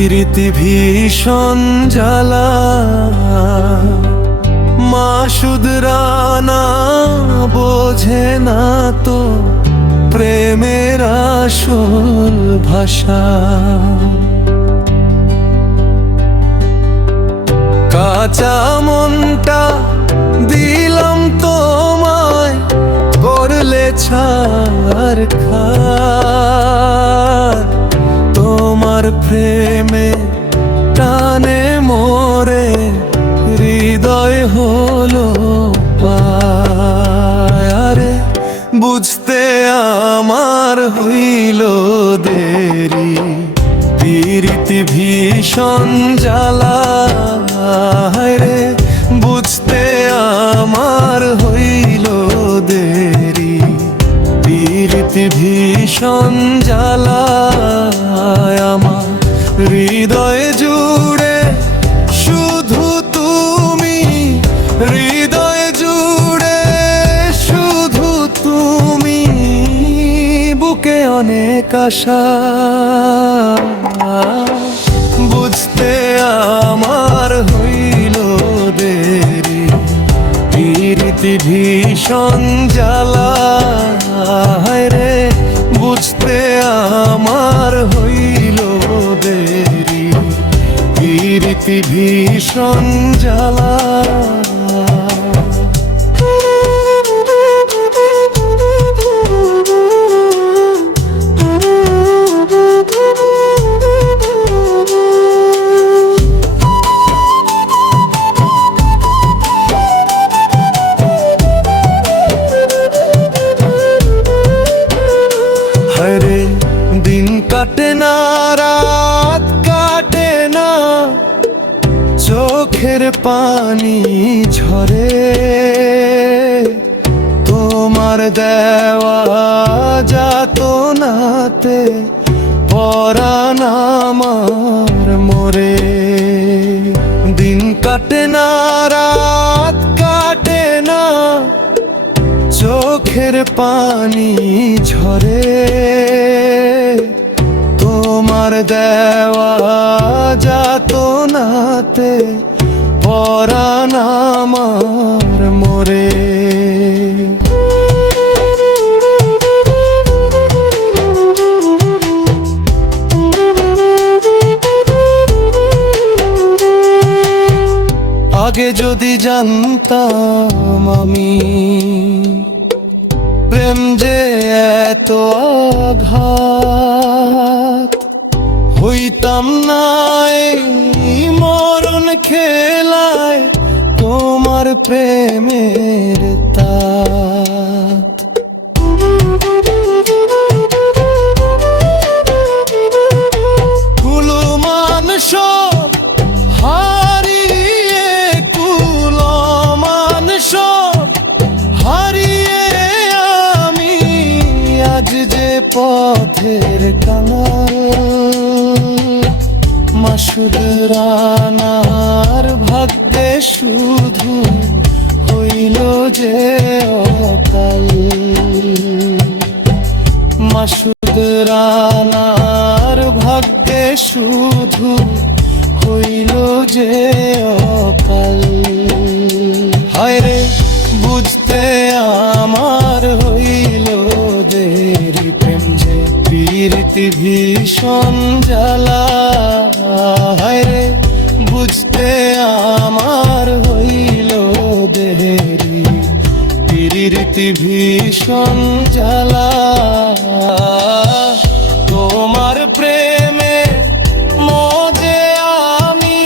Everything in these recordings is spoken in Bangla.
প্রীতি ভীষণ জ্বালা, মাসুদ রানা বোঝে না তো প্রেমের আসল ভাষা। কাঁচা মনটা দিলাম তোমায়, করলে ছারখার। তোমার প্রেমে টানে মোরে, হৃদয় হলো পায়ারে। বুঝতে আমার হইল দেরি, প্রীতি ভীষণ জ্বালা রে। বুঝতে আমার হইল দেরি, প্রীতি ভীষণ জ্বালা। আমার হৃদয় জুড়ে শুধু তুমি, হৃদয় জুড়ে শুধু তুমি, বুকে অনেক আশা। বুঝতে আমার হইল দেরি, প্রীতি ভীষণ জ্বালা রে। বুঝতে আমার হইল দেরি, প্রীতি ভীষণ জ্বালা। হরে দিন কাটে না, রাত কাটে না, চোখের পানি ঝরে। তোমার দেওয়া যাতনাতে পরাণ আমার মরে। দিন কাটে না, রাত কাটে না, চোখের পানি ঝরে। তোমার দেওয়া যাতনাতে পরাণ আমার মরে। আগে যদি জানতাম আমি প্রেম যে এত আঘাত, হইতাম না এই মরণ খেলায় তোমার প্রেমের তাত। কুলমান সব হারিয়ে, কুলমান সব হারিয়ে আমি আজ যে পথের কাঙাল। মাসুদ রানার ভাগ্যে শুধু হইল যে অকাল। মাসুদ রানার ভাগ্যে শুধু হইল যে অকাল। হায়রে বুঝতে আমার হইল দেরি, প্রেম যে প্রীতি ভীষণ জ্বালা। হায়রে বুঝতে আমার হইল দেরি, প্রীতি ভীষণ জ্বালা। তোমার প্রেমে মজে আমি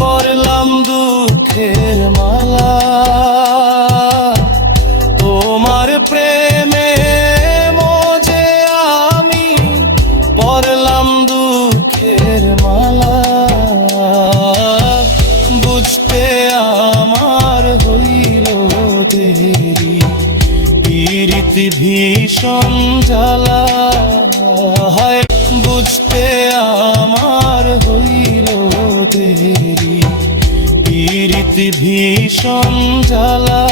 পরলাম দুঃখের মালা। তোমার প্রেমে মজে আমি পরলাম দুঃখের মালা। বুঝতে আমার হইল দেরি, প্রীতি ভীষণ জ্বালা। হয় বুঝতে আমার হইল দেরি, প্রীতি ভীষণ জ্বালা।